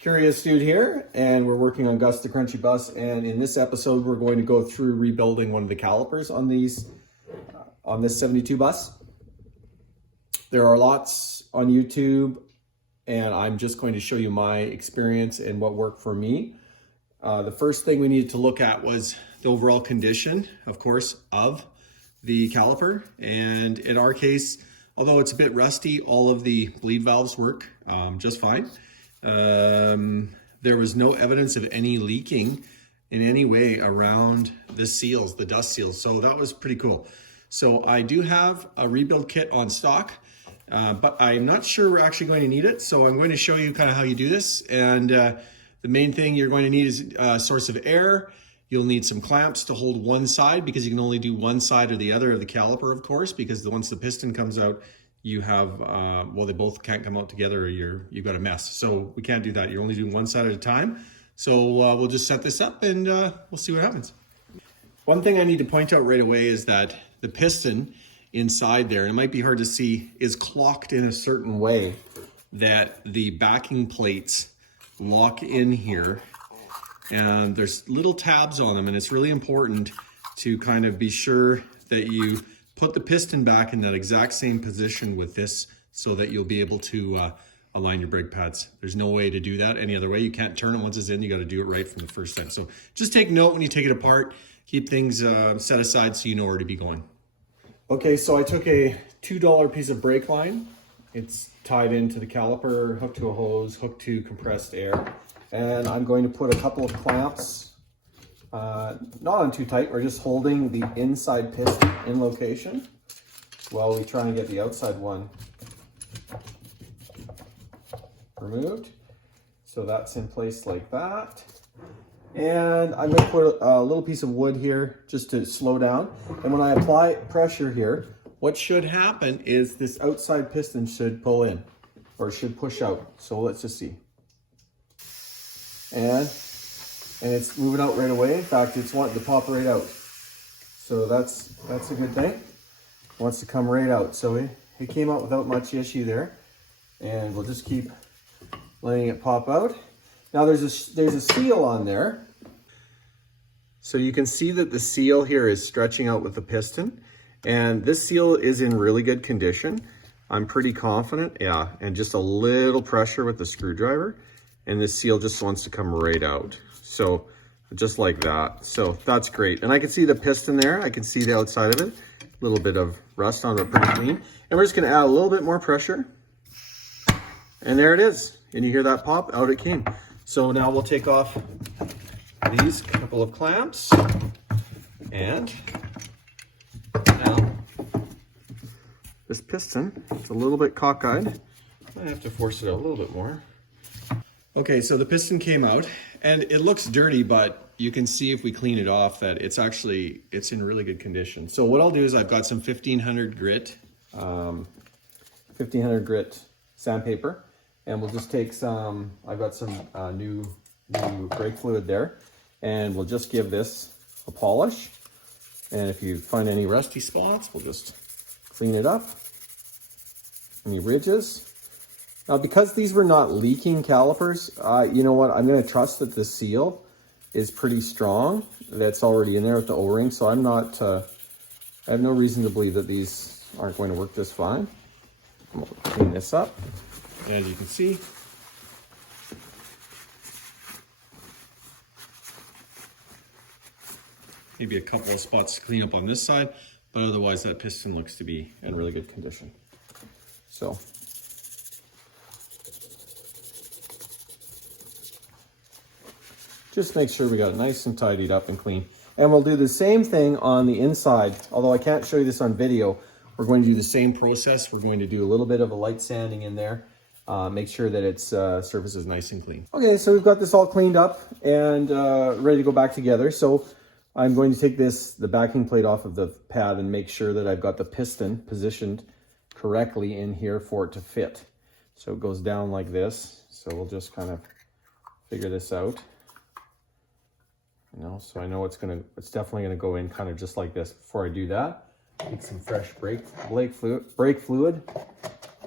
Curious Dude here, and we're working on Gus the Crunchy Bus, and in this episode we're going to go through rebuilding one of the calipers on this 72 bus. There are lots on YouTube, and I'm just going to show you my experience and what worked for me. The first thing we needed to look at was the overall condition, of course, of the caliper, and in our case, although it's a bit rusty, all of the bleed valves work just fine. There was no evidence of any leaking in any way around the seals, the dust seals. So that was pretty cool. So I do have a rebuild kit on stock, but I'm not sure we're actually going to need it. So I'm going to show you kind of how you do this. And the main thing you're going to need is a source of air. You'll need some clamps to hold one side because you can only do one side or the other of the caliper, of course, because once the piston comes out, you have, well, they both can't come out together or you've got a mess. So we can't do that. You're only doing one side at a time. So we'll just set this up and we'll see what happens. One thing I need to point out right away is that the piston inside there, and it might be hard to see, is clocked in a certain way that the backing plates lock in here. And there's little tabs on them, and it's really important to kind of be sure that you put the piston back in that exact same position with this so that you'll be able to align your brake pads. There's no way to do that any other way. You can't turn it once it's in. You got to do it right from the first time. So just take note when you take it apart. Keep things set aside so you know where to be going. Okay, so I took a $2 piece of brake line. It's tied into the caliper, hooked to a hose, hooked to compressed air. And I'm going to put a couple of clamps, not on too tight. We're just holding the inside piston in location while we try and get the outside one removed. So that's in place like that. And I'm going to put a little piece of wood here just to slow down. And when I apply pressure here, what should happen is this outside piston should pull in or should push out. So let's just see. And it's moving out right away. In fact, it's wanting to pop right out. So that's a good thing. It wants to come right out. So it came out without much issue there. And we'll just keep letting it pop out. Now there's a seal on there. So you can see that the seal here is stretching out with the piston. And this seal is in really good condition. I'm pretty confident, yeah. And just a little pressure with the screwdriver, and this seal just wants to come right out. So just like that. So that's great. And I can see the piston there. I can see the outside of it. A little bit of rust on it, pretty clean. And we're just gonna add a little bit more pressure. And there it is. And you hear that pop, out it came. So now we'll take off these couple of clamps. And now this piston, it's a little bit cockeyed. I have to force it out a little bit more. Okay, so the piston came out and it looks dirty, but you can see if we clean it off that it's in really good condition. So what I'll do is I've got some 1500 grit sandpaper, and we'll just take some, I've got some new brake fluid there, and we'll just give this a polish. And if you find any rusty spots, we'll just clean it up. Any ridges. Now, because these were not leaking calipers, you know what? I'm going to trust that the seal is pretty strong. That's already in there with the O-ring, so I'm not. I have no reason to believe that these aren't going to work just fine. I'm going to clean this up, as you can see. Maybe a couple of spots to clean up on this side, but otherwise that piston looks to be in really good condition. So. Just make sure we got it nice and tidied up and clean. And we'll do the same thing on the inside. Although I can't show you this on video, we're going to do the same process. We're going to do a little bit of a light sanding in there. Make sure that its surface is nice and clean. Okay, so we've got this all cleaned up and ready to go back together. So I'm going to take the backing plate off of the pad and make sure that I've got the piston positioned correctly in here for it to fit. So it goes down like this. So we'll just kind of figure this out. You know, so I know it's definitely gonna go in kind of just like this. Before I do that, take some fresh brake fluid,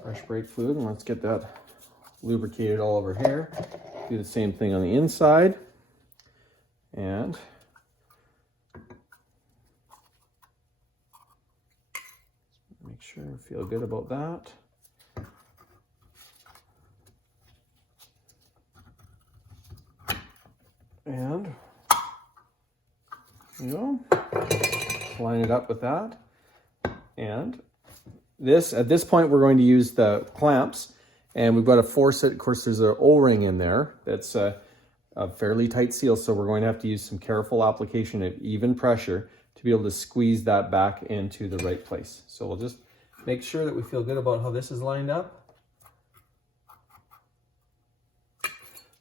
and let's get that lubricated all over here. Do the same thing on the inside. And make sure I feel good about that. And line it up with that. And this, at this point, we're going to use the clamps, and we've got to force it. Of course, there's an O-ring in there that's a fairly tight seal, so we're going to have to use some careful application of even pressure to be able to squeeze that back into the right place. So we'll just make sure that we feel good about how this is lined up.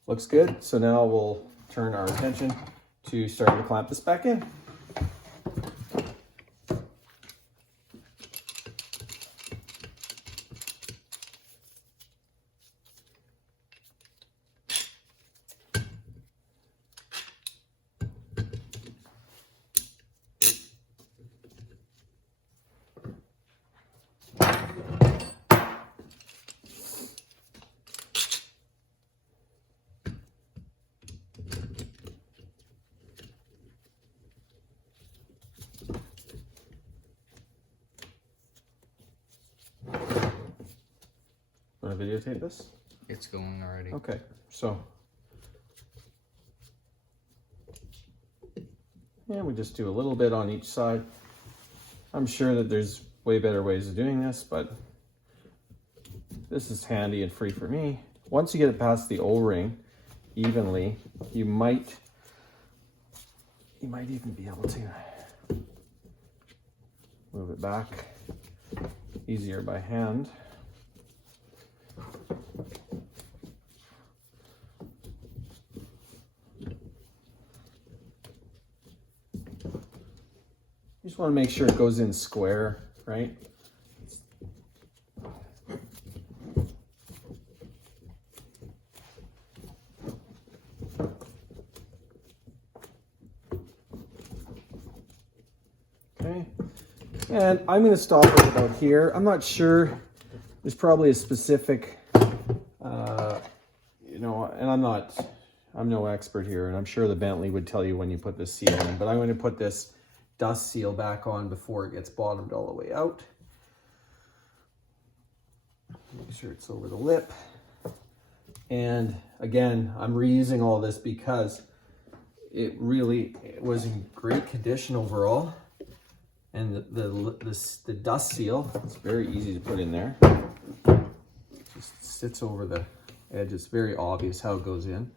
Looks good. So now we'll turn our attention to starting to clamp this back in. Want to videotape this? It's going already. Okay, so. And we just do a little bit on each side. I'm sure that there's way better ways of doing this, but this is handy and free for me. Once you get it past the O-ring evenly, you might even be able to move it back easier by hand. You just want to make sure it goes in square, right? Okay, and I'm going to stop it about here. I'm not sure. There's probably a specific, and I'm no expert here, and I'm sure the Bentley would tell you when you put this seal in, but I'm going to put this dust seal back on before it gets bottomed all the way out. Make sure it's over the lip. And again, I'm reusing all this because it was in great condition overall. And the dust seal, it's very easy to put in there. It just sits over the edge. It's very obvious how it goes in.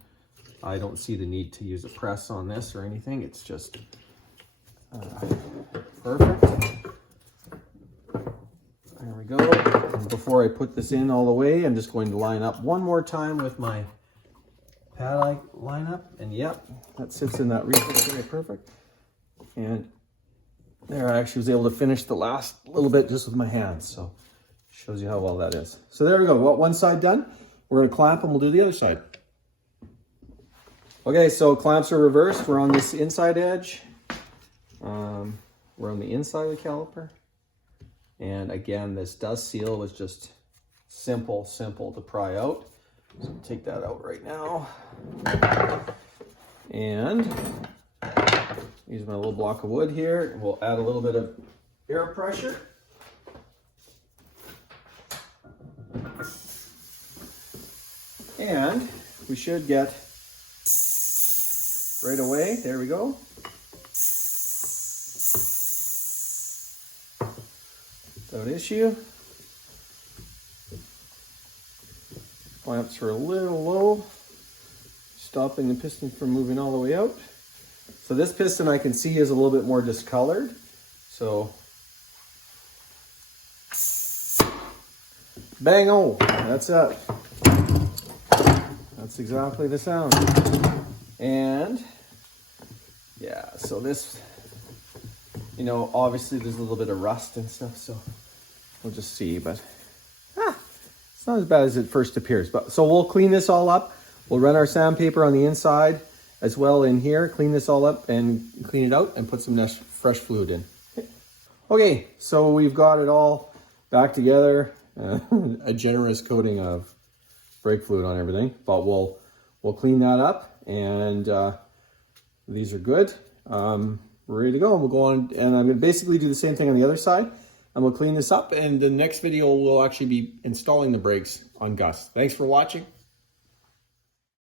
I don't see the need to use a press on this or anything. It's just perfect. There we go. And before I put this in all the way, I'm just going to line up one more time with my pad lineup. And yep, that sits in that reflex area perfect. And there, I actually was able to finish the last little bit just with my hands. So shows you how well that is. So there we go. Well, one side done. We're going to clamp and we'll do the other side. Okay, so clamps are reversed. We're on this inside edge. We're on the inside of the caliper. And again, this dust seal was just simple to pry out. So we'll take that out right now. And use my little block of wood here, and we'll add a little bit of air pressure. And we should get right away, there we go. Without issue. Clamps are a little low, stopping the piston from moving all the way out. So this piston I can see is a little bit more discolored. So bang-o, that's it. That's exactly the sound. And yeah, so this, obviously there's a little bit of rust and stuff, so we'll just see, but it's not as bad as it first appears. But so we'll clean this all up. We'll run our sandpaper on the inside as well in here, clean this all up and clean it out and put some fresh fluid in. Okay, so we've got it all back together. A generous coating of brake fluid on everything, but we'll we'll clean that up, and these are good. We're ready to go, and we'll go on, and I'm going to basically do the same thing on the other side, and we'll clean this up, and the next video will actually be installing the brakes on Gus. Thanks for watching.